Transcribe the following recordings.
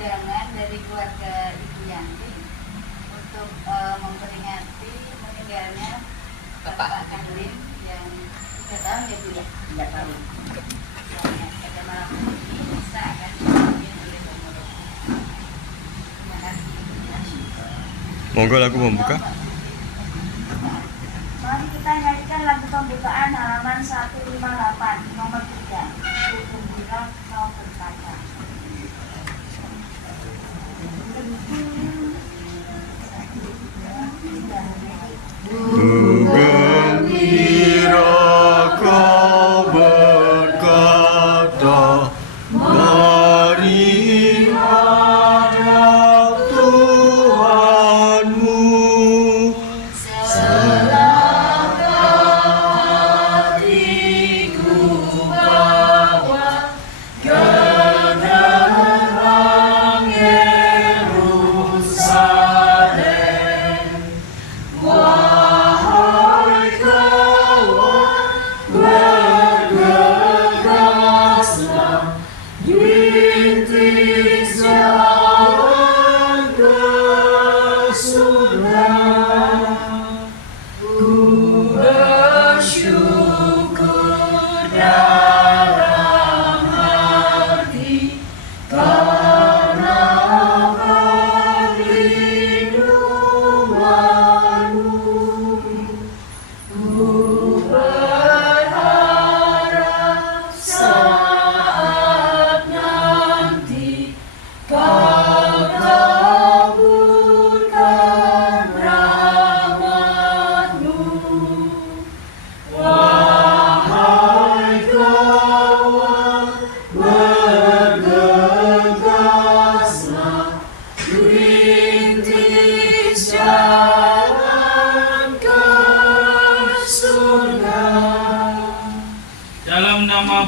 undangan dari keluarga Ibu Yanti untuk memperingati meninggalnya Bapak Kandlin yang 3 tahun ya Bu ya? 3 tahun. Yang pada malam ini bisa akan dipimpin oleh pengurus. Terima kasih. Monggo lagu membuka. Mari kita nyanyikan lagu pembukaan halaman 158 nomor 3. Gembira kau berkata. Gembira kau berkata, mari hadap Tuhanmu.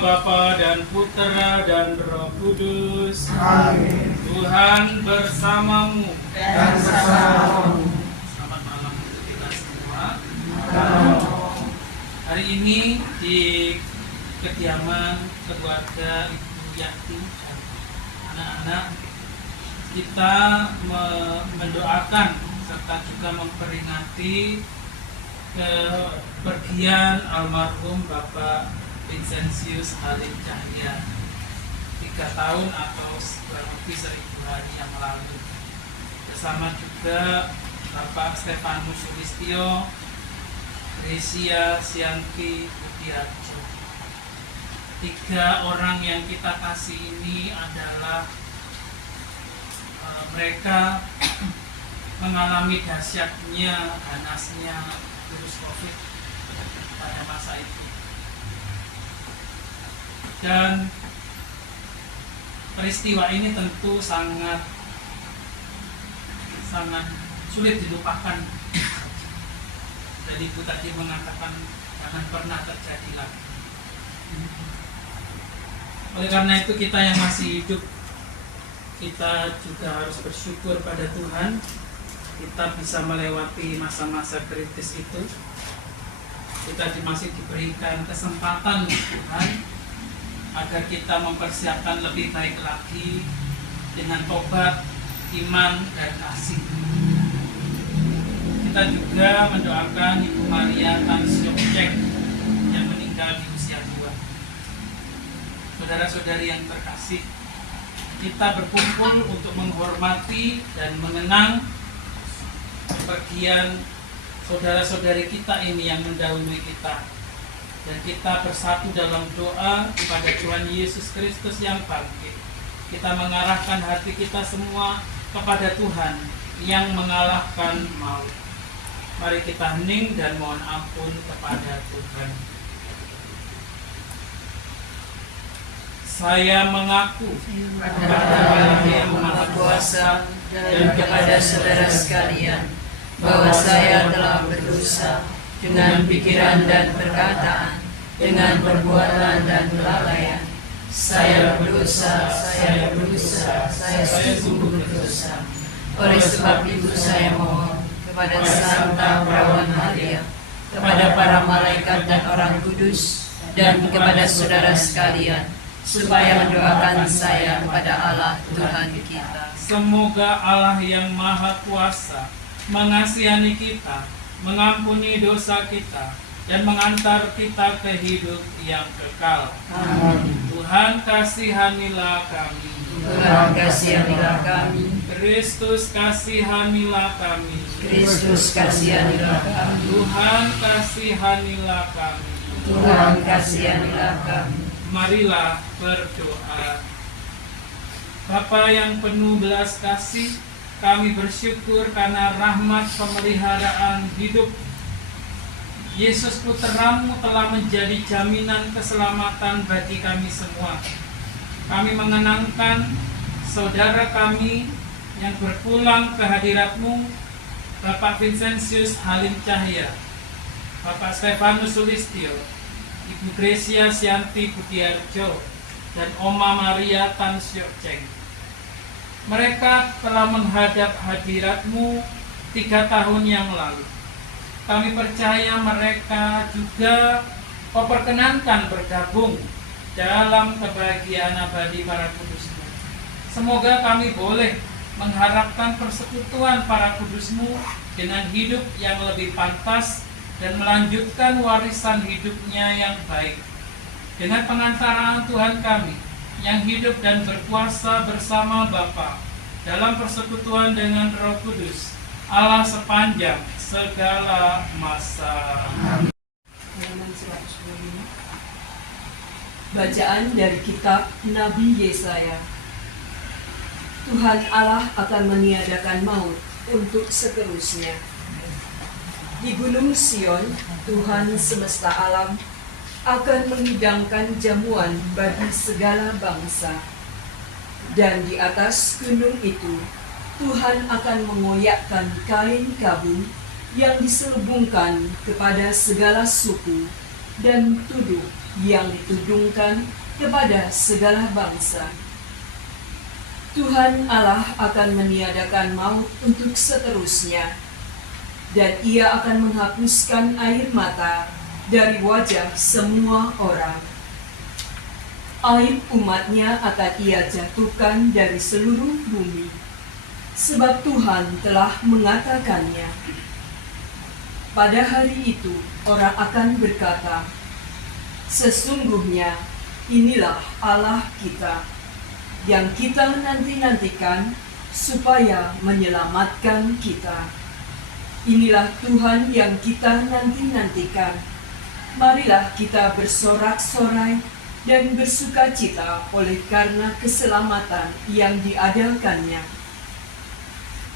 Bapa dan Putera dan Roh Kudus. Amin. Tuhan bersamamu Dan bersamamu. Selamat malam untuk kita semua. Amin. Hari ini di kediaman keluarga Ibu Yanti dan anak-anak, kita mendoakan serta juga memperingati kepergian almarhum Bapak Vincentius Halim Cahya 3 tahun atau kurang lebih 1000 hari yang lalu, bersama juga Bapak Stefanus Sulistyo, Gresia Sianti Budiarjo. 3 orang yang kita kasih ini adalah mereka mengalami dahsyatnya, ganasnya virus COVID pada masa itu. Dan peristiwa ini tentu sangat sulit dilupakan. Jadi Ibu tadi mengatakan jangan pernah terjadi lagi. Oleh karena itu kita yang masih hidup, kita juga harus bersyukur pada Tuhan. Kita bisa melewati masa-masa kritis itu. Kita masih diberikan kesempatan Tuhan agar kita mempersiapkan lebih baik lagi dengan tobat, iman, dan kasih. Kita juga mendoakan Ibu Maria Tan Siok Cek yang meninggal di usia 2. Saudara-saudari yang terkasih, kita berkumpul untuk menghormati dan mengenang kepergian saudara-saudari kita ini yang mendahului kita. Dan kita bersatu dalam doa kepada Tuhan Yesus Kristus yang bangkit. Kita mengarahkan hati kita semua kepada Tuhan yang mengalahkan maut. Mari kita hening dan mohon ampun kepada Tuhan. Saya mengaku kepada Allah yang Maha Kuasa dan kepada saudara sekalian bahwa saya telah berdosa dengan pikiran dan perkataan, dengan perbuatan dan kelalaian. Saya berdosa, saya sungguh berdosa. Oleh sebab itu saya mohon kepada Santa Perawan Maria, kepada para malaikat dan orang kudus, dan kepada saudara sekalian, supaya mendoakan saya kepada Allah Tuhan kita. Semoga Allah yang Maha Kuasa mengasihani kita, mengampuni dosa kita, dan mengantar kita ke hidup yang kekal. Amin. Tuhan kasihanilah kami. Tuhan kasihanilah kami. Kristus kasihanilah kami. Kristus kasihanilah kami. Tuhan kasihanilah kami. Tuhan kasihanilah kami. Marilah berdoa. Bapa yang penuh belas kasih, kami bersyukur karena rahmat pemeliharaan hidup Yesus Putramu telah menjadi jaminan keselamatan bagi kami semua. Kami mengenangkan saudara kami yang berpulang ke hadirat-Mu, Bapak Vincentius Halim Cahya, Bapak Stefanus Sulistyo, Ibu Gresia Sianti Budiarjo, dan Oma Maria Tan Siok Cheng. Mereka telah menghadap hadirat-Mu 3 tahun yang lalu. Kami percaya mereka juga Kau perkenankan bergabung dalam kebahagiaan abadi para kudus-Mu. Semoga kami boleh mengharapkan persekutuan para kudus-Mu dengan hidup yang lebih pantas dan melanjutkan warisan hidupnya yang baik. Dengan pengantaraan Tuhan kami yang hidup dan berkuasa bersama Bapa dalam persekutuan dengan Roh Kudus, Allah sepanjang segala masa. Halaman 125. Bacaan dari kitab Nabi Yesaya. Tuhan Allah akan meniadakan maut untuk seterusnya. Di Gunung Sion, Tuhan semesta alam akan menghidangkan jamuan bagi segala bangsa. Dan di atas gunung itu, Tuhan akan mengoyakkan kain kabung yang diselubungkan kepada segala suku dan tuduh yang ditudungkan kepada segala bangsa. Tuhan Allah akan meniadakan maut untuk seterusnya, dan Ia akan menghapuskan air mata dari wajah semua orang. Aib umatnya akan Ia jatuhkan dari seluruh bumi, sebab Tuhan telah mengatakannya. Pada hari itu orang akan berkata, sesungguhnya inilah Allah kita, yang kita nanti-nantikan supaya menyelamatkan kita. Inilah Tuhan yang kita nanti-nantikan. Marilah kita bersorak-sorai dan bersukacita oleh karena keselamatan yang diadakannya.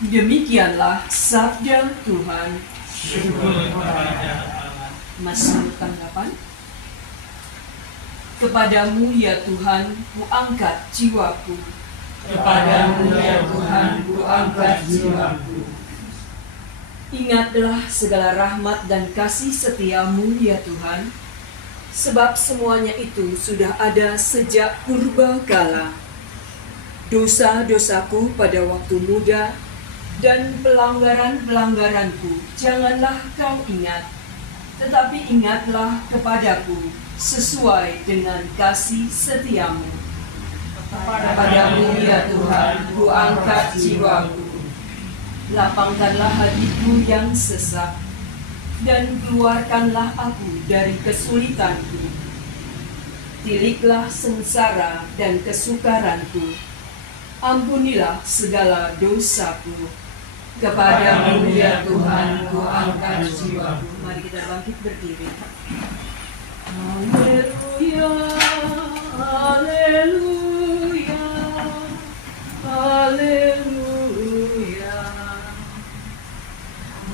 Demikianlah sabda Tuhan. Syukur kepada Allah. Mazmur tanggapan. Kepadamu ya Tuhan, kuangkat jiwaku. Kepadamu ya Tuhan, kuangkat jiwaku. Ingatlah segala rahmat dan kasih setiamu ya Tuhan, sebab semuanya itu sudah ada sejak purba kala. Dosa-dosaku pada waktu muda dan pelanggaran-pelanggaranku janganlah kau ingat, tetapi ingatlah kepadaku sesuai dengan kasih setiamu. Kepadamu ya Tuhan, kuangkat jiwaku. Lapangkanlah hatiku yang sesak, dan keluarkanlah aku dari kesulitanku. Tiliklah sengsara dan kesukaranku. Ampunilah segala dosaku. Kepadamu ya Tuhan, kuangkat jiwaku. Mari kita bangkit berdiri. Haleluya, haleluya, haleluya.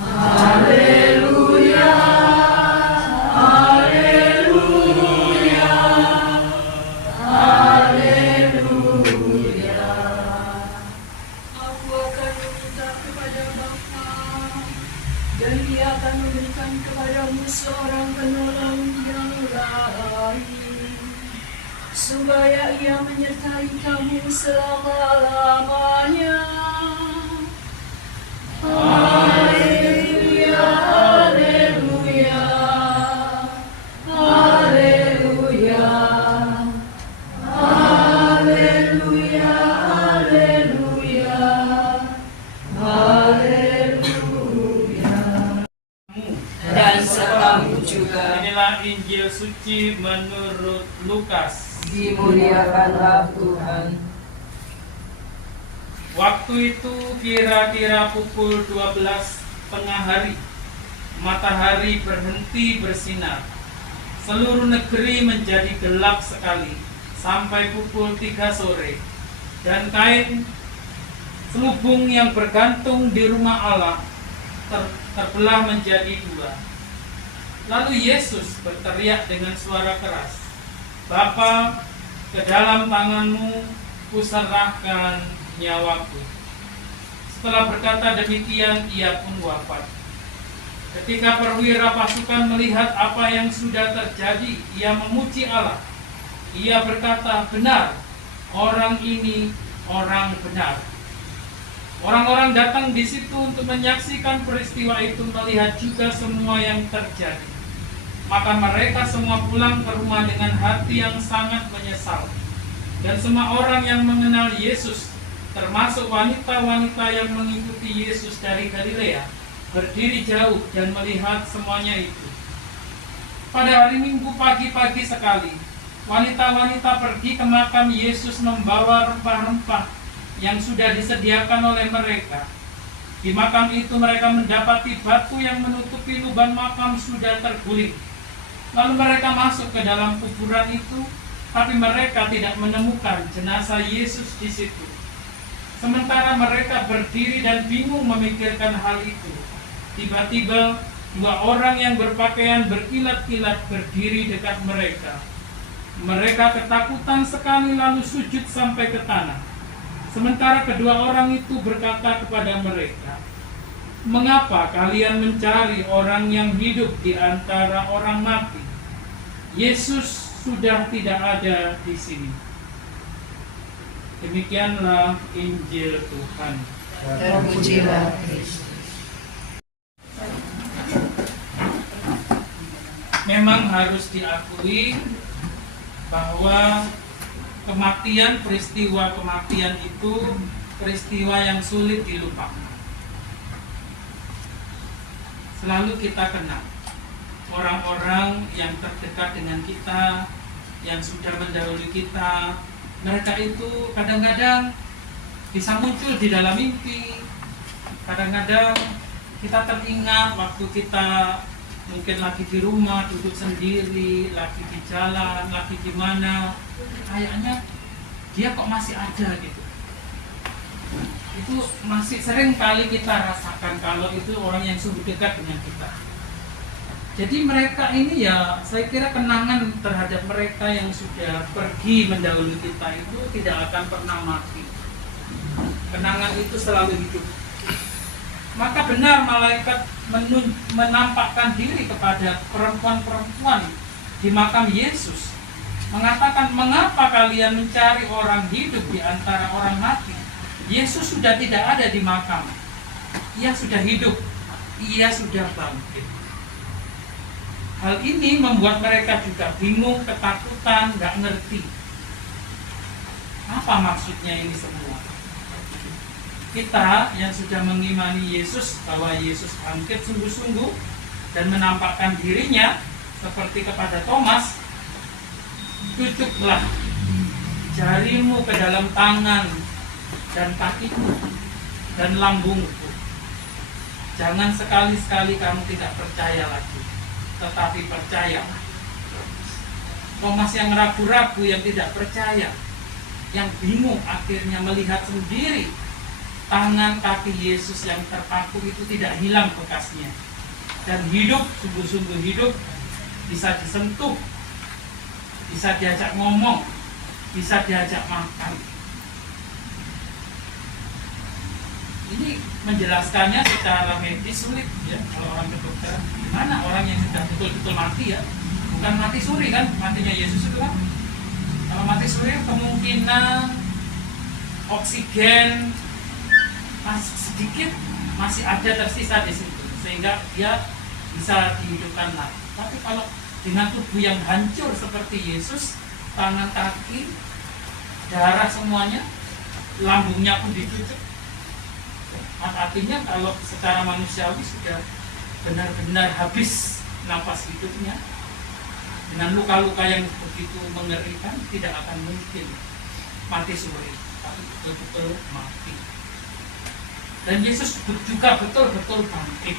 Haleluya, haleluya, haleluya. Aku akan meminta kepada Bapa, dan Ia akan memberikan kepadamu seorang penolong yang lain, supaya Ia menyertai kamu selama-lamanya. Haleluya, haleluya, haleluya, Injil suci menurut Lukas. Dimuliakanlah Tuhan. Waktu itu kira-kira pukul 12 tengah hari, matahari berhenti bersinar. Seluruh negeri menjadi gelap sekali sampai pukul 3 sore. Dan kain selubung yang bergantung di rumah Allah terbelah menjadi 2. Lalu Yesus berteriak dengan suara keras, "Bapa, ke dalam tangan-Mu kuserahkan nyawaku." Setelah berkata demikian, ia pun wafat. Ketika perwira pasukan melihat apa yang sudah terjadi, ia memuji Allah. Ia berkata, "Benar, orang ini orang benar." Orang-orang datang di situ untuk menyaksikan peristiwa itu, melihat juga semua yang terjadi. Maka mereka semua pulang ke rumah dengan hati yang sangat menyesal. Dan semua orang yang mengenal Yesus, termasuk wanita-wanita yang mengikuti Yesus dari Galilea, berdiri jauh dan melihat semuanya itu. Pada hari Minggu pagi-pagi sekali, wanita-wanita pergi ke makam Yesus membawa rempah-rempah yang sudah disediakan oleh mereka. Di makam itu mereka mendapati batu yang menutupi lubang makam sudah terguling. Lalu mereka masuk ke dalam kuburan itu, tapi mereka tidak menemukan jenazah Yesus di situ. Sementara mereka berdiri dan bingung memikirkan hal itu, tiba-tiba 2 orang yang berpakaian berkilat-kilat berdiri dekat mereka. Mereka ketakutan sekali lalu sujud sampai ke tanah. Sementara kedua orang itu berkata kepada mereka, "Mengapa kalian mencari orang yang hidup di antara orang mati? Yesus sudah tidak ada di sini." Demikianlah Injil Tuhan. Terpujilah Kristus. Memang harus diakui bahwa peristiwa kematian itu peristiwa yang sulit dilupakan. Selalu kita kenal orang-orang yang terdekat dengan kita, yang sudah mendahului kita. Mereka itu kadang-kadang bisa muncul di dalam mimpi. Kadang-kadang kita teringat waktu kita mungkin lagi di rumah, duduk sendiri, lagi di jalan, lagi di mana, kayaknya dia kok masih ada gitu. Itu masih sering kali kita rasakan kalau itu orang yang sungguh dekat dengan kita. Jadi mereka ini ya, saya kira kenangan terhadap mereka yang sudah pergi mendahului kita itu tidak akan pernah mati. Kenangan itu selalu hidup. Maka benar malaikat menampakkan diri kepada perempuan-perempuan di makam Yesus, mengatakan, "Mengapa kalian mencari orang hidup di antara orang mati? Yesus sudah tidak ada di makam. Ia sudah hidup. Ia sudah bangkit." Hal ini membuat mereka juga bingung, ketakutan, nggak ngerti apa maksudnya ini semua. Kita yang sudah mengimani Yesus bahwa Yesus bangkit sungguh-sungguh dan menampakkan dirinya seperti kepada Thomas, "Tucuklah jarimu ke dalam tangan dan kakiku dan lambungku. Jangan sekali-sekali kamu tidak percaya lagi, tetapi percaya." Thomas yang ragu-ragu, yang tidak percaya, yang bingung, akhirnya melihat sendiri tangan kaki Yesus yang terpaku itu tidak hilang bekasnya, dan hidup, sungguh-sungguh hidup, bisa disentuh, bisa diajak ngomong, bisa diajak makan. Ini menjelaskannya secara medis sulit ya, kalau orang ke dokter. Gimana orang yang sudah betul-betul mati ya, bukan mati suri kan, matinya Yesus itu kan. Kalau mati suri kemungkinan oksigen masih sedikit, masih ada tersisa di situ, sehingga dia bisa dihidupkan lagi. Tapi kalau dengan tubuh yang hancur seperti Yesus, tangan kaki, darah semuanya, lambungnya pun dicucuk, artinya kalau secara manusiawi sudah benar-benar habis nafas hidupnya. Dengan luka-luka yang begitu mengerikan tidak akan mungkin mati suri, tapi betul-betul mati. Dan Yesus juga betul-betul bangkit.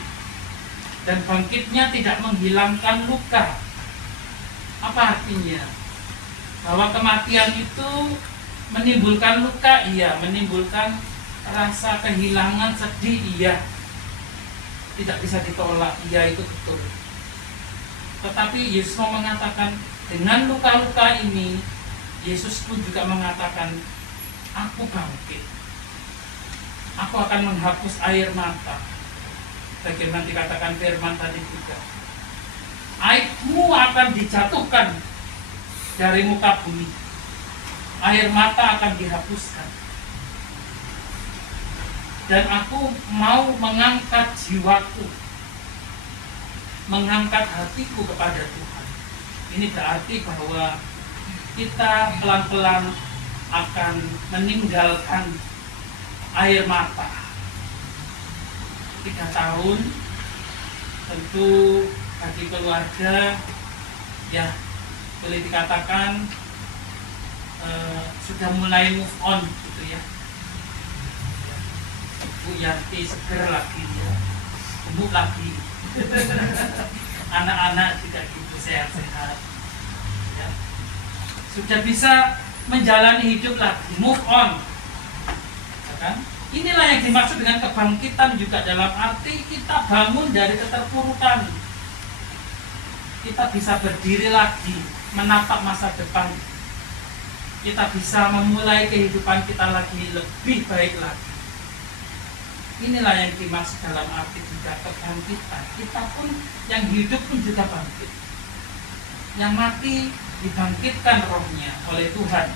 Dan bangkitnya tidak menghilangkan luka. Apa artinya? Bahwa kematian itu menimbulkan luka, iya. Menimbulkan rasa kehilangan, sedih, iya. Tidak bisa ditolak, iya, itu betul. Tetapi Yesus mau mengatakan, dengan luka-luka ini, Yesus pun juga mengatakan, aku bangkit. Aku akan menghapus air mata. Bagaimana dikatakan firman tadi juga. Aibmu akan dijatuhkan dari muka bumi. Air mata akan dihapuskan. Dan aku mau mengangkat jiwaku, mengangkat hatiku kepada Tuhan. Ini berarti bahwa kita pelan-pelan akan meninggalkan air mata. 3 tahun tentu bagi keluarga ya boleh dikatakan sudah mulai move on gitu ya. Bu Yanti seger lagi ya, gemuk lagi. Anak-anak juga gitu sehat-sehat ya. Sudah bisa menjalani hidup lagi, move on ya kan? Inilah yang dimaksud dengan kebangkitan juga, dalam arti kita bangun dari keterpurukan. Kita bisa berdiri lagi, menatap masa depan. Kita bisa memulai kehidupan kita lagi lebih baik lagi. Inilah yang dimaksud dalam arti juga kebangkitan. Kita pun yang hidup pun juga bangkit. Yang mati dibangkitkan rohnya oleh Tuhan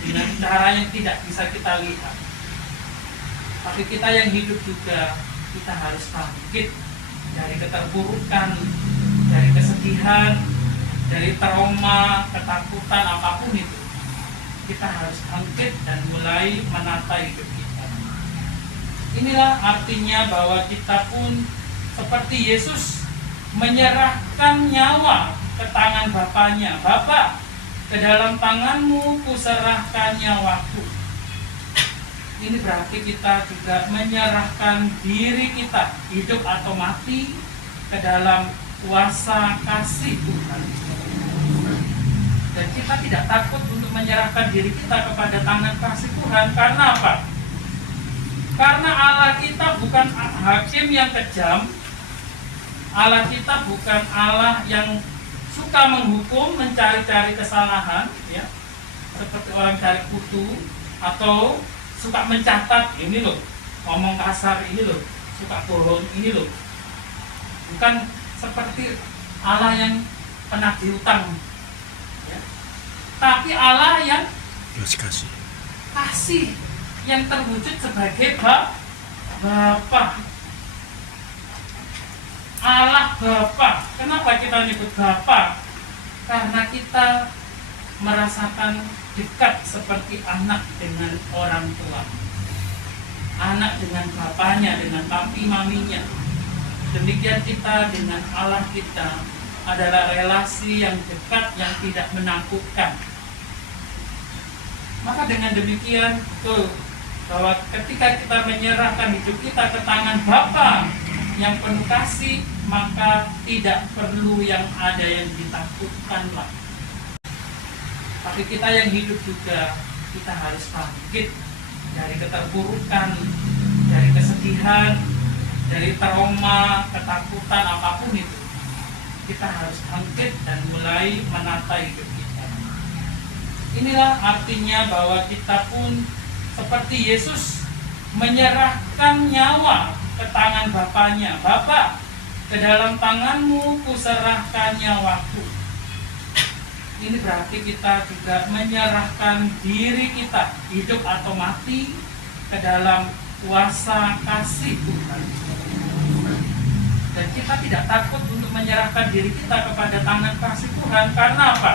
dengan cara yang tidak bisa kita lihat. Tapi kita yang hidup juga, kita harus bangkit dari keterpurukan, dari kesedihan, dari trauma, ketakutan, apapun itu. Kita harus bangkit dan mulai menata hidup kita. Inilah artinya bahwa kita pun seperti Yesus menyerahkan nyawa ke tangan Bapaknya. Bapa, ke dalam tanganmu kuserahkan nyawaku. Ini berarti kita juga menyerahkan diri kita, hidup atau mati, ke dalam kuasa kasih Tuhan. Dan kita tidak takut untuk menyerahkan diri kita kepada tangan kasih Tuhan. Karena apa? Karena Allah kita bukan hakim yang kejam. Allah kita bukan Allah yang suka menghukum, mencari-cari kesalahan, ya, seperti orang cari kutu, atau suka mencatat, ini loh, ngomong kasar, ini loh, suka bohong, ini loh. Bukan seperti Allah yang penagih utang, ya. Tapi Allah yang kasih, yang terwujud sebagai Bapa. Allah Bapa. Kenapa kita nyebut Bapa? Karena kita merasakan dekat seperti anak dengan orang tua, anak dengan bapaknya, dengan papi maminya. Demikian kita dengan Allah kita adalah relasi yang dekat, yang tidak menakutkan. Maka dengan demikian betul bahwa ketika kita menyerahkan hidup kita ke tangan Bapa yang penuh kasih, maka tidak perlu yang ada yang ditakutkan lagi. Tapi kita yang hidup juga, kita harus bangkit dari keterpurukan, dari kesedihan, dari trauma, ketakutan, apapun itu. Kita harus bangkit dan mulai menata hidup kita. Inilah artinya bahwa kita pun seperti Yesus menyerahkan nyawa ke tangan Bapaknya. Bapa, ke dalam tanganmu kuserahkan nyawaku. Ini berarti kita juga menyerahkan diri kita, hidup atau mati, ke dalam kuasa kasih Tuhan. Dan kita tidak takut untuk menyerahkan diri kita kepada tangan kasih Tuhan. Karena apa?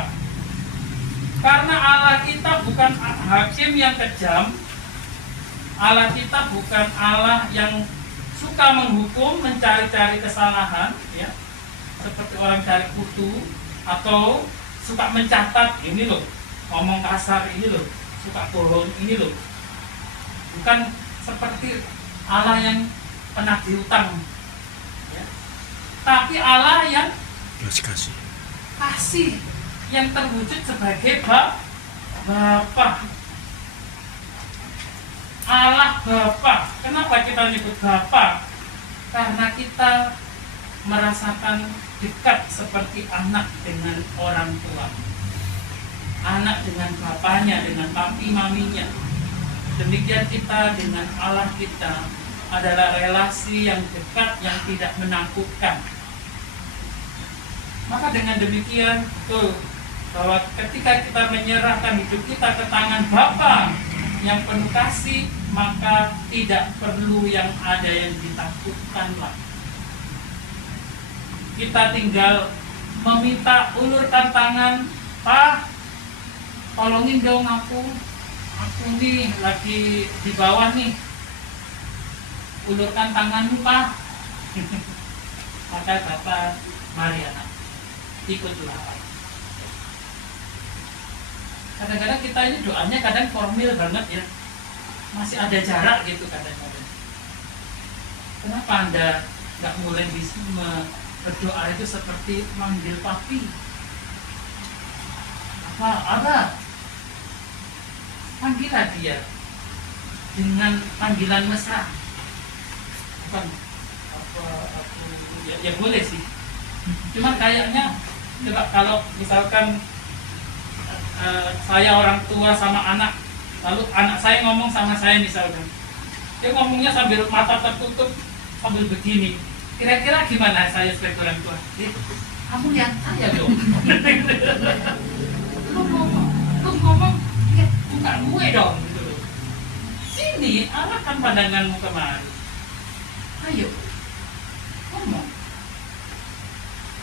Karena Allah kita bukan hakim yang kejam. Allah kita bukan Allah yang suka menghukum, mencari-cari kesalahan, ya, seperti orang cari kutu, atau suka mencatat ini loh, ngomong kasar ini loh, suka bohong ini loh. Bukan seperti Allah yang penagih hutang, ya. Tapi Allah yang kasih. kasih, yang terwujud sebagai Bapa. Allah Bapa. Kenapa kita nyebut Bapa? Karena kita merasakan dekat seperti anak dengan orang tua, anak dengan bapaknya, dengan papi maminya. Demikian kita dengan Allah kita adalah relasi yang dekat, yang tidak menakutkan. Maka dengan demikian betul bahwa ketika kita menyerahkan hidup kita ke tangan Bapa yang penuh kasih, maka tidak perlu yang ada yang ditakutkan lagi. Kita tinggal meminta, ulurkan tangan, Pak, tolongin dong aku nih lagi di bawah nih, ulurkan tanganmu Pak. Maka Bapak, mari anak, ikutlah. Kadang-kadang kita ini doanya kadang formil banget ya, masih ada jarak gitu kadang-kadang. Kenapa Anda nggak mulai bisa berdoa itu seperti manggil papi? Apa? Panggillah dia dengan panggilan mesra. Bukan ya boleh sih. Cuman kayaknya coba kalau misalkan saya orang tua sama anak, lalu anak saya ngomong sama saya misalkan, dia ngomongnya sambil mata tertutup, sambil begini, kira-kira gimana saya sebagai orang tua? Kamu lihat saya dong. Lu ngomong, lihat muka gue dong. Gitu. Sini, arahkan pandanganmu kemari. Ayo, ngomong.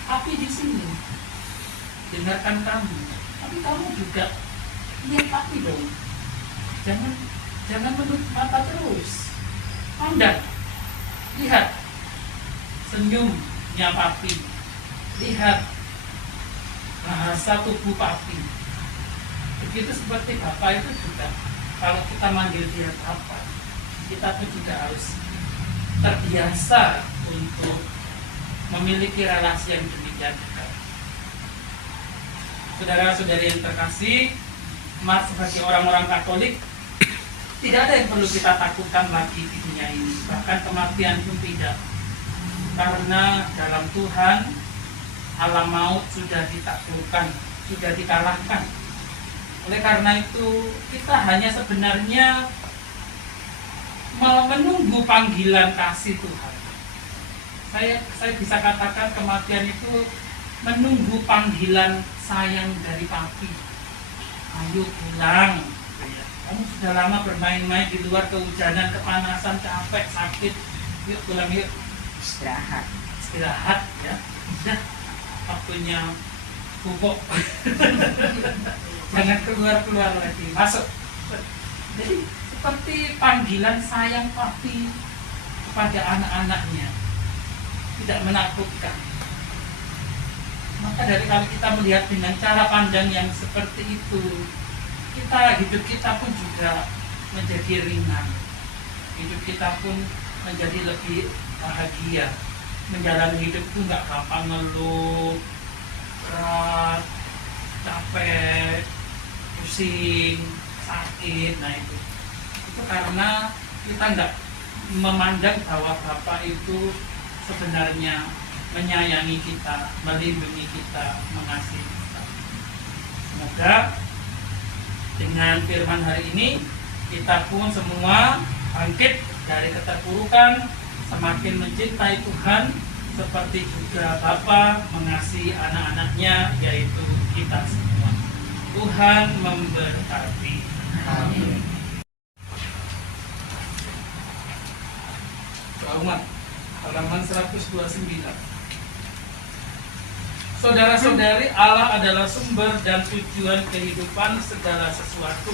Api di sini, dengarkan kamu. Tapi kamu juga lihat papi dong. Jangan menutup mata terus. Pandang, lihat senyumnya papi, lihat bahasa tubuh papi. Begitu seperti Bapak itu juga. Kalau kita manggil dia Bapak, kita tuh juga harus terbiasa untuk memiliki relasi yang demikian dekat. Saudara-saudari yang terkasih, sebagai orang-orang Katolik, tidak ada yang perlu kita takutkan lagi di dunia ini. Bahkan kematian pun tidak. Karena dalam Tuhan, alam maut sudah ditaklukkan, sudah dikalahkan. Oleh karena itu, kita hanya sebenarnya menunggu panggilan kasih Tuhan. Saya bisa katakan kematian itu menunggu panggilan sayang dari papi. Ayo pulang. Kamu sudah lama bermain-main di luar, kehujanan, kepanasan, capek, sakit. Yuk pulang yuk. Istirahat ya. Sudah waktunya bubuk. Jangan keluar lagi. Masuk. Jadi seperti panggilan sayang papi kepada anak-anaknya. Tidak menakutkan. Maka dari kalau kita melihat dengan cara pandang yang seperti itu, hidup kita pun juga menjadi ringan. Hidup kita pun menjadi lebih bahagia. Menjalani hidup itu nggak gampang ngeluh, berat, capek, pusing, sakit. Nah itu karena kita nggak memandang bahwa Bapak itu sebenarnya menyayangi kita, melindungi kita, mengasihi kita. Semoga dengan firman hari ini kita pun semua bangkit dari keterpurukan, semakin mencintai Tuhan seperti juga Bapa mengasihi anak-anaknya, yaitu kita semua. Tuhan memberkati. Amin. Doa umat, halaman 129. Saudara-saudari, Allah adalah sumber dan tujuan kehidupan segala sesuatu.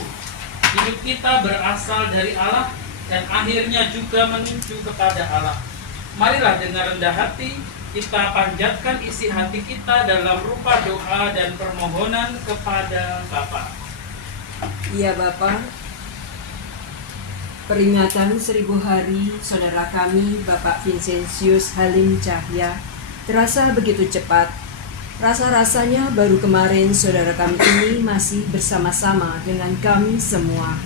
Hidup kita berasal dari Allah dan akhirnya juga menuju kepada Allah. Marilah dengan rendah hati kita panjatkan isi hati kita dalam rupa doa dan permohonan kepada Bapa. Ya Bapa, peringatan 1000 hari saudara kami Bapak Vincentius Halim Cahya terasa begitu cepat. Rasa-rasanya baru kemarin saudara kami ini masih bersama-sama dengan kami semua.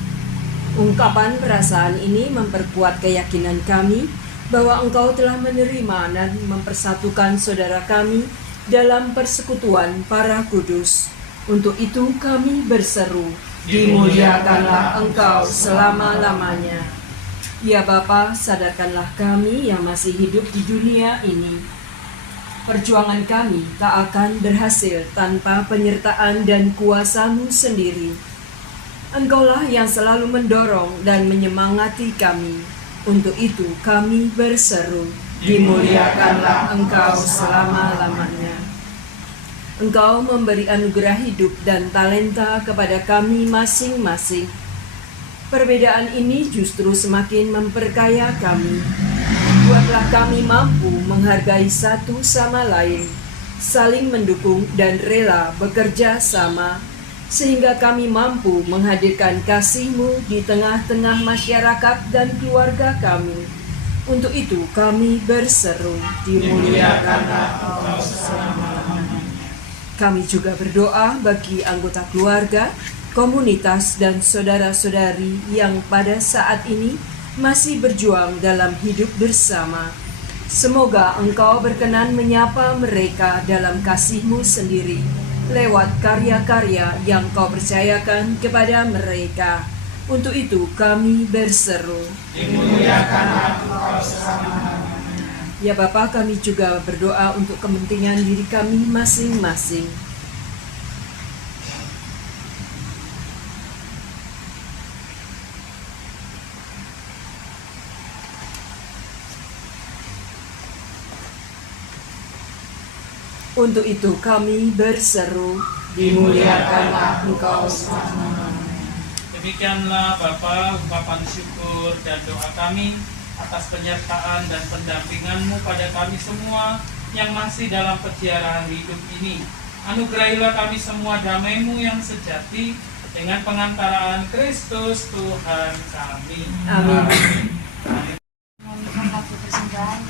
Ungkapan perasaan ini memperkuat keyakinan kami bahwa Engkau telah menerima dan mempersatukan saudara kami dalam persekutuan para kudus. Untuk itu kami berseru, dimuliakanlah Engkau selama-lamanya. Ya Bapa, sadarkanlah kami yang masih hidup di dunia ini. Perjuangan kami tak akan berhasil tanpa penyertaan dan kuasa-Mu sendiri. Engkaulah yang selalu mendorong dan menyemangati kami. Untuk itu kami berseru, dimuliakanlah Engkau selama-lamanya. Engkau memberi anugerah hidup dan talenta kepada kami masing-masing. Perbedaan ini justru semakin memperkaya kami. Buatlah kami mampu menghargai satu sama lain, saling mendukung dan rela bekerja sama, sehingga kami mampu menghadirkan kasih-Mu di tengah-tengah masyarakat dan keluarga kami. Untuk itu kami berseru, dimuliakanlah Engkau selama-lamanya. Kami juga berdoa bagi anggota keluarga, komunitas, dan saudara-saudari yang pada saat ini masih berjuang dalam hidup bersama. Semoga Engkau berkenan menyapa mereka dalam kasih-Mu sendiri, lewat karya-karya yang Kau percayakan kepada mereka. Untuk itu kami berseru, Dimuliakanlah Engkau selama-lamanya. Ya Bapa, kami juga berdoa untuk kepentingan diri kami masing-masing. Untuk itu kami berseru, dimuliakanlah Engkau selama-lamanya. Demikianlah Bapa, ungkapan syukur dan doa kami atas penyertaan dan pendampingan-Mu pada kami semua yang masih dalam perjalanan hidup ini. Anugerahilah kami semua damai-Mu yang sejati dengan pengantaraan Kristus Tuhan kami. Amin. Menyanyikan lagu persembahan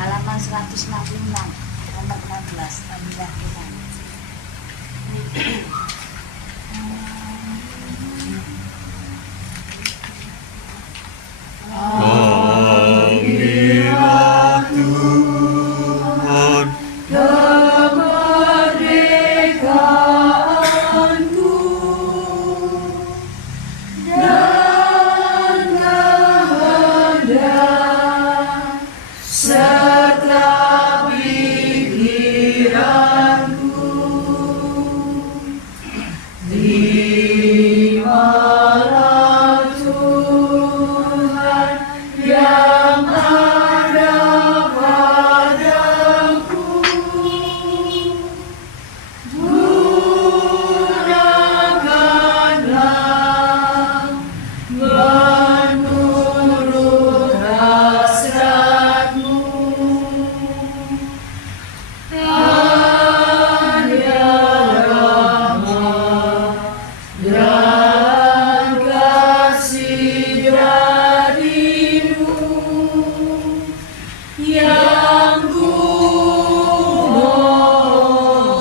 halaman 166 nomor 16 Pamilah Tuhan. Panggilah Tuhan, Kemerdekaanku dan kehendak serta pikiranku, terimalah Tuhan yang ada padaku. Gunakanlah menurut hasrat-Mu. Hanya rahmat dan kasih dari-Mu yang ku mohon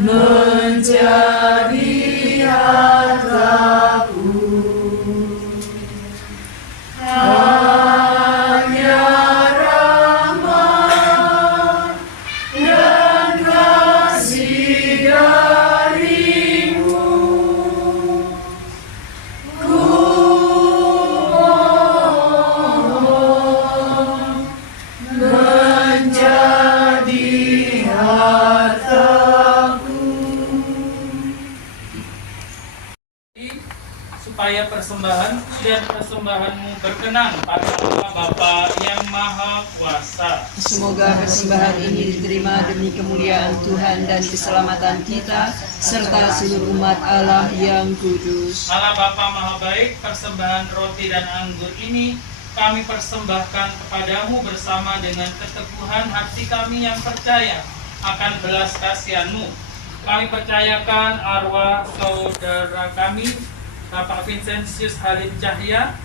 menjadi hartaku. Hanya rahmat dan kasih dari-Mu ku mohon menjadi hartaku. Supaya persembahan dan persembahan-Mu berkenan pada Allah Bapa yang Maha Kuasa. Semoga persembahan ini diterima demi kemuliaan Tuhan dan keselamatan kita, serta seluruh umat Allah yang kudus. Allah Bapa Maha Baik, persembahan roti dan anggur ini kami persembahkan kepadamu bersama dengan keteguhan hati kami yang percaya akan belas kasihan-Mu. Kami percayakan arwah saudara kami, Bapak Vincentius Halim Cahya,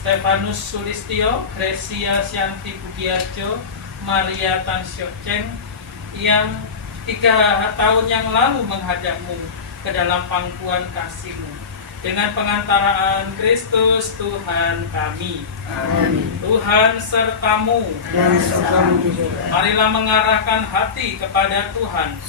Stefanus Sulistyo, Gresia Syanti Budiarjo, Maria Tan Siok Cheng, yang 3 tahun yang lalu menghadap-Mu ke dalam pangkuan kasih-Mu. Dengan pengantaraan Kristus Tuhan kami. Amin. Tuhan sertamu. Dan sertamu juga. Marilah mengarahkan hati kepada Tuhan.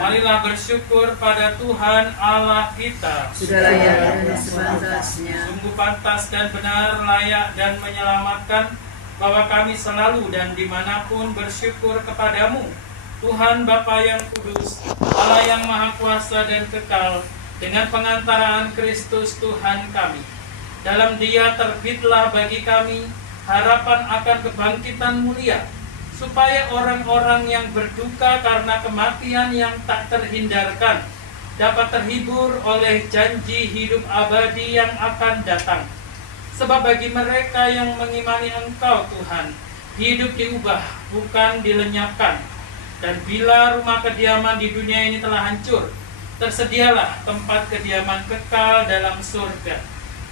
Marilah bersyukur pada Tuhan Allah kita. Sudah layak dan sepantasnya. Sungguh pantas dan benar, layak dan menyelamatkan bahwa kami selalu dan dimanapun bersyukur kepadamu, Tuhan Bapa yang kudus, Allah yang maha kuasa dan kekal, dengan pengantaraan Kristus Tuhan kami. Dalam Dia terbitlah bagi kami harapan akan kebangkitan mulia, supaya orang-orang yang berduka karena kematian yang tak terhindarkan dapat terhibur oleh janji hidup abadi yang akan datang. Sebab bagi mereka yang mengimani Engkau Tuhan, hidup diubah, bukan dilenyapkan. Dan bila rumah kediaman di dunia ini telah hancur, tersedialah tempat kediaman kekal dalam surga.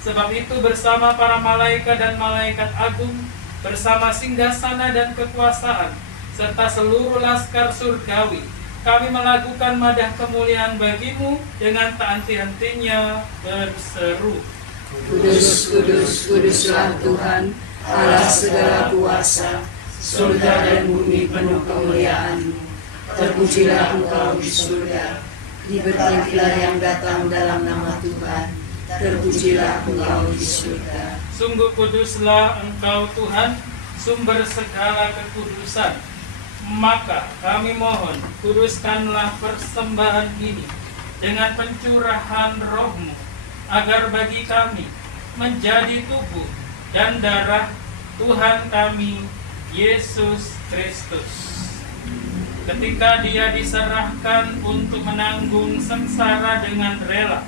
Sebab itu bersama para malaikat dan malaikat agung, bersama singgasana dan kekuasaan, serta seluruh laskar surgawi, kami melakukan madah kemuliaan bagi-Mu dengan tak henti-hentinya berseru. Kudus, kudus, kuduslah Tuhan, Allah segala kuasa, surga dan bumi penuh kemuliaan-Mu. Terpujilah Engkau di surga, diberkatilah yang datang dalam nama Tuhan, terpujilah Engkau di surga. Sungguh kuduslah Engkau Tuhan, sumber segala kekudusan. Maka kami mohon, kuduskanlah persembahan ini dengan pencurahan Roh-Mu, agar bagi kami menjadi tubuh dan darah Tuhan kami, Yesus Kristus. Ketika Dia diserahkan untuk menanggung sengsara dengan rela,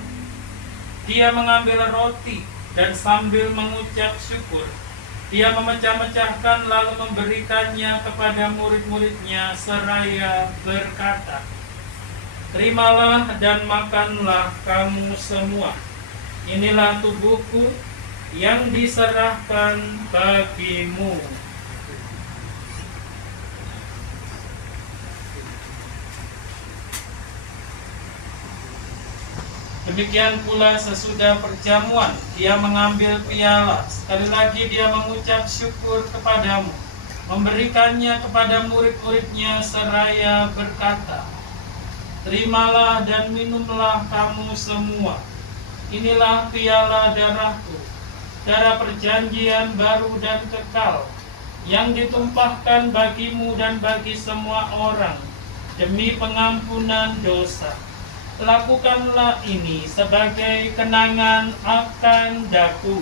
Dia mengambil roti dan sambil mengucap syukur, Dia memecah-mecahkan lalu memberikannya kepada murid-muridnya seraya berkata, "Terimalah dan makanlah kamu semua. Inilah tubuhku yang diserahkan bagimu." Demikian pula sesudah perjamuan, Dia mengambil piala. Sekali lagi Dia mengucap syukur kepadamu, memberikannya kepada murid-muridnya seraya berkata, "Terimalah dan minumlah kamu semua. Inilah piala darahku, darah perjanjian baru dan kekal, yang ditumpahkan bagimu dan bagi semua orang, demi pengampunan dosa. Lakukanlah ini sebagai kenangan akan daku."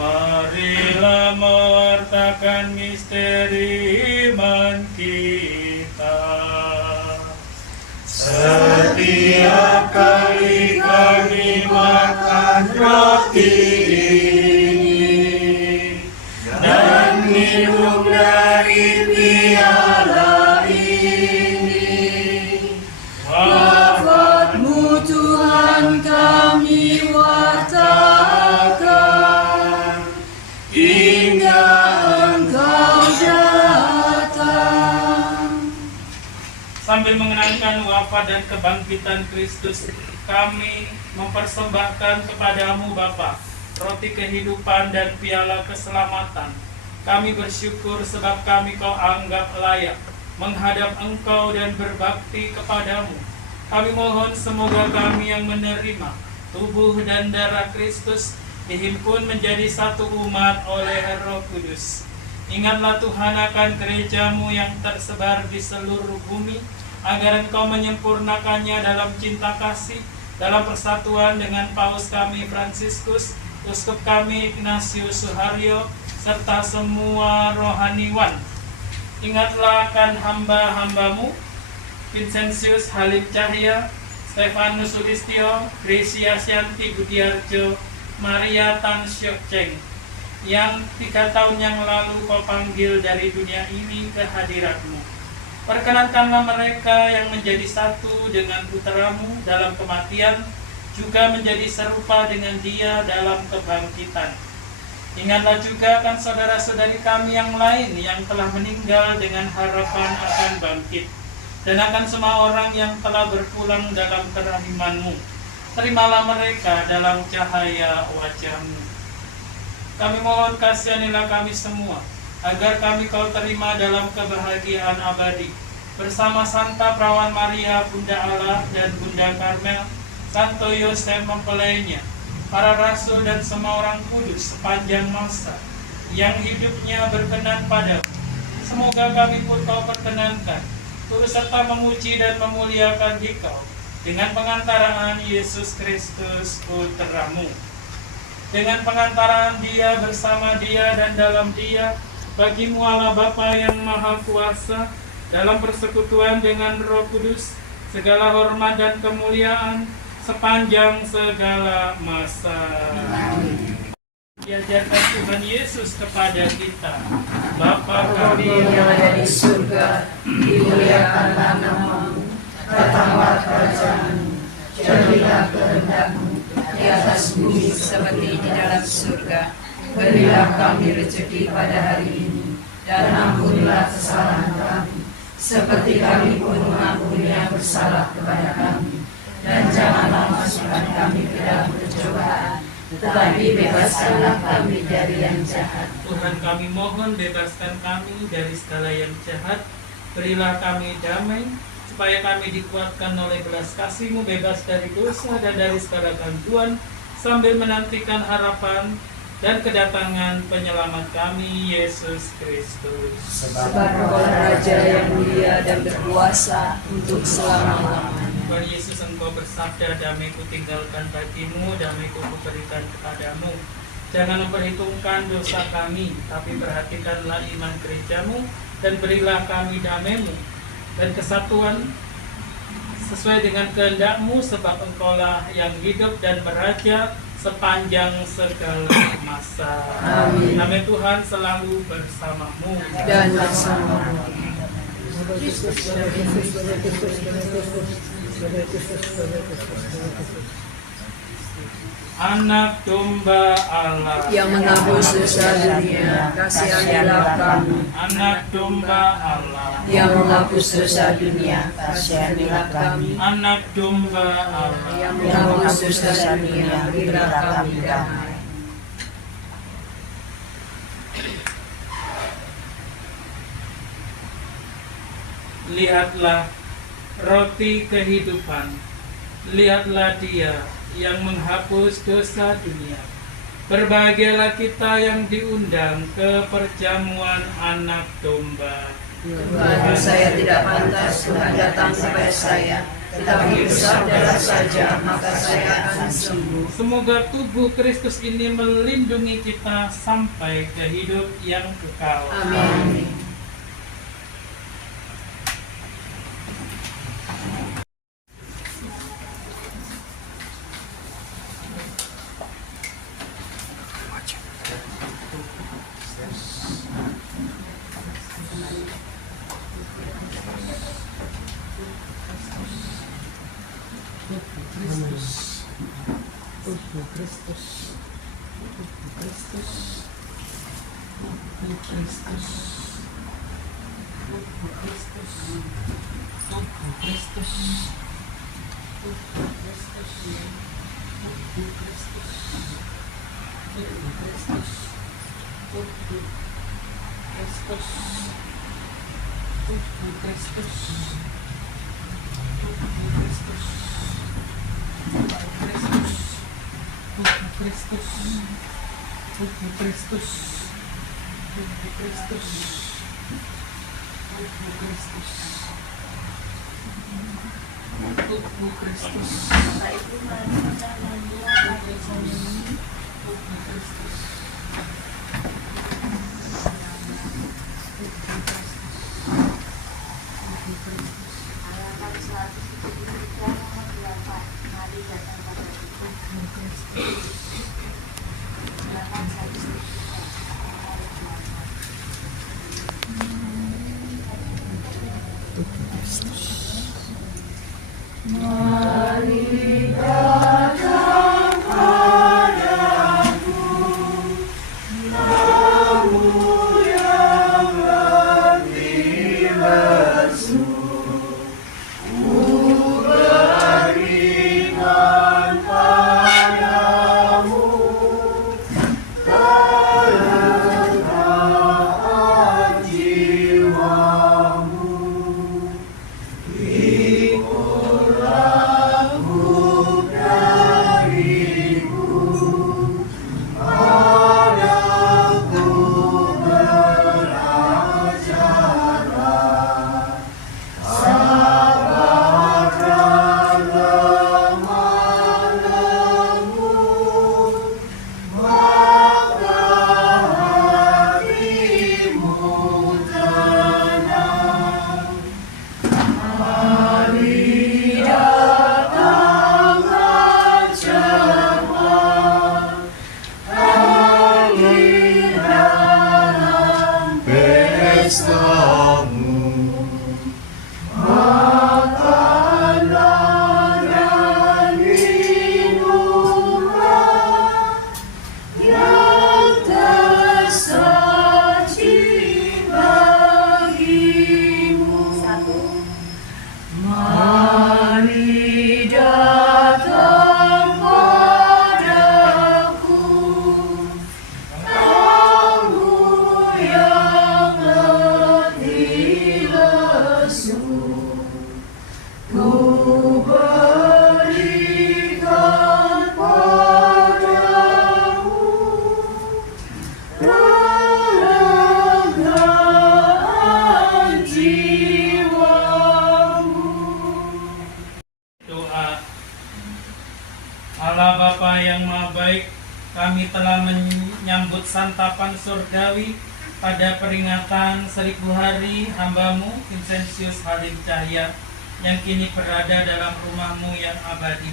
Marilah mewartakan misteri iman kita. Setiap kali kami makan roti ini dan minum dari piala ini, Wafat-Mu Tuhan kami wartakan hingga Engkau datang. Sambil mengenangkan wafat dan kebangkitan Kristus, kami mempersembahkan kepadamu Bapa roti kehidupan dan piala keselamatan. Kami bersyukur sebab kami Kau anggap layak menghadap Engkau dan berbakti kepadamu. Kami mohon semoga kami yang menerima tubuh dan darah Kristus dihimpun menjadi satu umat oleh Roh Kudus. Ingatlah Tuhan akan gereja-Mu yang tersebar di seluruh bumi, agar Engkau menyempurnakannya dalam cinta kasih, dalam persatuan dengan Paus kami Fransiskus, Uskup kami Ignatius Suharyo, serta semua rohaniwan. Ingatlah akan hamba-hambamu, Vincentius Halim Cahya, Stefanus Sulistyo, Gracia Syanti Budiarjo, Maria Tan Syok Cheng, yang 3 tahun yang lalu kau panggil dari dunia ini ke hadirat-Mu. Perkenankanlah mereka yang menjadi satu dengan putramu dalam kematian, juga menjadi serupa dengan dia dalam kebangkitan. Ingatlah juga akan saudara-saudari kami yang lain yang telah meninggal dengan harapan akan bangkit, dan akan semua orang yang telah berpulang dalam kerahiman-Mu. Terimalah mereka dalam cahaya wajah-Mu. Kami mohon kasihanilah kami semua, agar kami kau terima dalam kebahagiaan abadi, bersama Santa Perawan Maria, Bunda Allah, dan Bunda Karmel, Santo Yosef mempelainya, para rasul dan semua orang kudus sepanjang masa, yang hidupnya berkenan padamu. Semoga kami pun kau perkenankan, turut serta memuji dan memuliakan Dikau, dengan pengantaraan Yesus Kristus Putramu. Dengan pengantaraan Dia, bersama Dia, dan dalam Dia, bagi-Mu Allah Bapa yang Maha Kuasa, dalam persekutuan dengan Roh Kudus, segala hormat dan kemuliaan sepanjang segala masa. Diajarkan Tuhan Yesus kepada kita, Bapa kami yang ada di surga, dimuliakanlah nama-Mu, datanglah kerajaan-Mu, jadilah kehendak-Mu di atas bumi seperti di dalam surga. Berilah kami rezeki pada hari ini, dan ampunilah kesalahan kami, seperti kami pun mengampuni yang bersalah kepada kami. Dan janganlah masukkan kami ke dalam pencobaan, tetapi bebaskanlah kami dari yang jahat. Tuhan, kami mohon bebaskan kami dari segala yang jahat. Berilah kami damai, supaya kami dikuatkan oleh belas kasih-Mu, bebas dari dosa dan dari segala gangguan, sambil menantikan harapan dan kedatangan penyelamat kami, Yesus Kristus. Sebab Engkau Raja yang mulia dan berkuasa untuk selama-lamanya. Tuhan Yesus, Engkau bersabda, damai-Ku tinggalkan bagimu, damai-Ku kuberikan kepadamu. Jangan memperhitungkan dosa kami, tapi perhatikanlah iman gereja-Mu, dan berilah kami damai-Mu dan kesatuan sesuai dengan kehendak-Mu, sebab Engkaulah yang hidup dan beraja sepanjang segala masa. Amin. Damai Tuhan selalu bersamamu Dan bersama-Mu. Anak domba Allah Yang menghapus dosa dunia, kasihanilah kami. Anak domba Allah Yang menghapus dosa dunia, kasihanilah kami. Anak domba Allah Yang menghapus dosa dunia, berilah kami damai. Lihatlah roti kehidupan, lihatlah Dia yang menghapus dosa dunia. Berbahagialah kita yang diundang ke perjamuan anak domba. Tuhan, saya tidak pantas Tuhan datang kepada saya, tetapi bersabdalah saja, maka saya akan sembuh. Semoga tubuh Kristus ini melindungi kita sampai ke hidup yang kekal. Amin. Halaman 173 nomor 8. Mari datang pada Tuhan. Halaman 173. Mari datang padaku, kamu yang letih lesu, ku berikan padamu kelegaan jiwamu. Ikutlah dariku, padaku belajarlah, sabar dan lemah lembut, maka hatimu tenang. Mari datanglah cepat, hadir dalam pestamu. Makanlah dan minumlah yang tersaji bagimu. Mari datang padaku, kamu yang letih lesu, ku berikan padamu kelegaan jiwamu. Doa. Allah Bapa yang Maha Baik, kami telah menyambut santapan surgawi pada peringatan 1000 hari hamba-Mu Vincentius Halim Cahya yang kini berada dalam rumah-Mu yang abadi.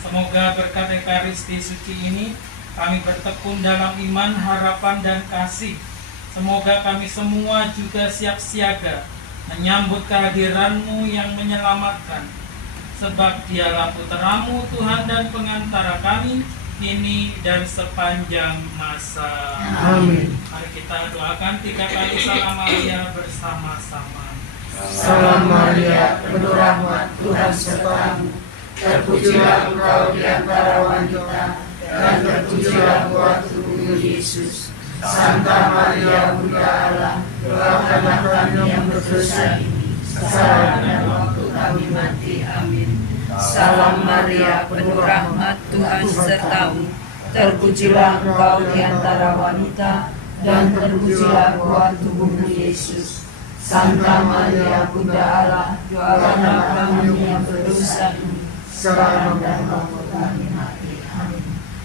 Semoga berkat Ekaristi suci ini kami bertekun dalam iman, harapan, dan kasih. Semoga kami semua juga siap siaga menyambut kehadiran-Mu yang menyelamatkan, sebab Dialah Putra-Mu Tuhan dan pengantara kami kini dan sepanjang masa. Amin. Mari kita doakan 3 kali Salam Maria bersama-sama. Salam Maria, penuh rahmat, Tuhan sertamu. Terpujilah engkau di antara wanita, dan terpujilah buah tubuhmu Yesus. Santa Maria Bunda Allah, doakanlah kami yang berdosa ini, sekarang dan waktu kami mati. Amin. Salam Maria, penuh rahmat, Tuhan sertamu. Terpujilah engkau di antara wanita, dan terpujilah buah tubuhmu Yesus. Santa Maria Bunda Allah, doakanlah kami yang berdosa ini, sekarang dan waktu kami mati. Amin.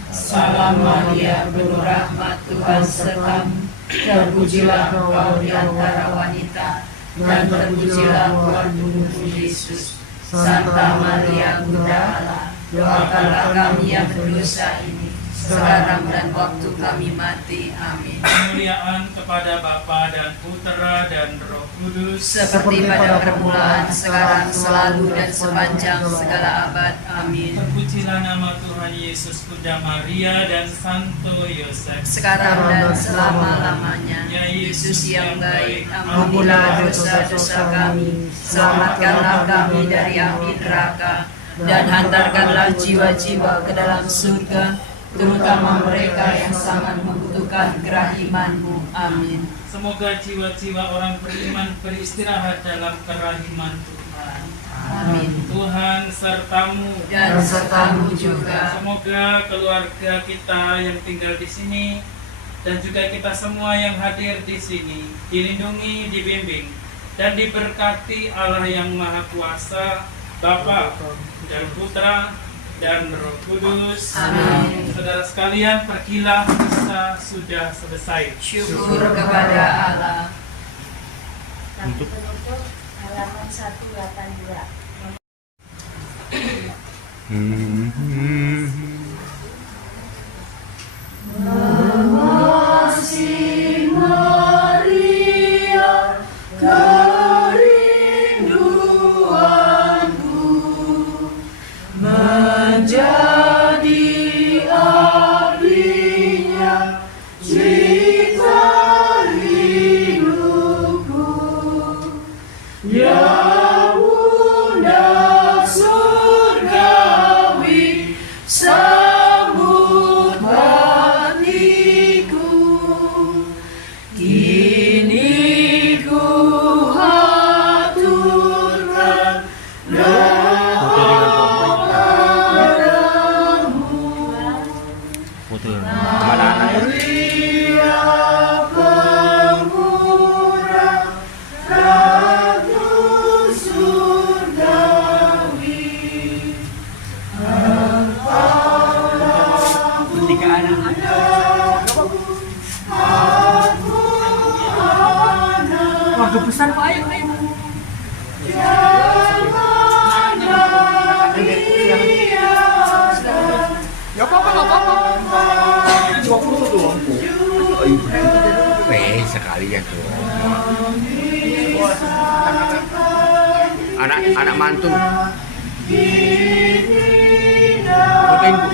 Salam Maria, penuh rahmat, Tuhan sertamu. Terpujilah engkau di antara wanita, dan terpujilah buah tubuhmu Yesus. Santa Maria Bunda Allah, doakanlah kami yang berdosa ini, sekarang dan waktu kami mati. Amin. Kemuliaan kepada Bapa dan Putra dan Roh Kudus, Seperti pada permulaan, sekarang, selalu, dan sepanjang segala abad. Amin. terpujilah nama Tuhan Yesus, Bunda Maria dan Santo Yosef. Sekarang dan selama-lamanya. Ya Yesus yang baik, ampunilah dosa-dosa kami, selamatkanlah kami dari api neraka, dan hantarkanlah jiwa-jiwa ke dalam surga, terutama mereka yang sangat membutuhkan kerahiman-Mu. Amin. Semoga jiwa-jiwa orang beriman beristirahat dalam kerahiman Tuhan. Amin. Tuhan sertamu. Dan sertamu juga. Semoga keluarga kita yang tinggal di sini dan juga kita semua yang hadir di sini dilindungi, dibimbing, dan diberkati Allah yang Maha Kuasa, Bapa dan Putra dan Roh Kudus. Amin. Saudara sekalian, pergilah, misa sudah selesai. Syukur kepada Allah. Kami penutup halaman 182. Masih Maria, kerinduanku menjadi apinya cinta hidupku, ya Bunda surgawi sambut hatiku. Kini ku haturkan Maria pemurah Ratu surgawi, Keluarga besar Pak, ayo. Ya apa-apa, nggak apa-apa. 20 doang. Sekalian tuh. Anak mantu. Fotoin Bu.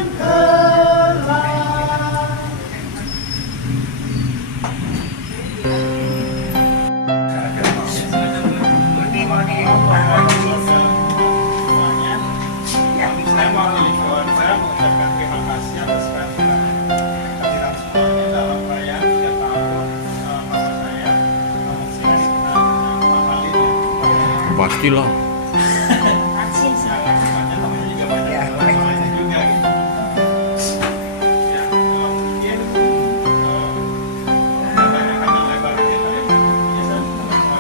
Saya mengucapkan terima kasih atas kehadiran semuanya dalam perayaan 3 tahun mama saya, Pak Halid. Pastilah. Vaksin saya. Teman-temannya juga banyak lainnya juga gitu. Ya, kalau mungkin banyak panjang lebarnya, tapi ya saya mengucapkan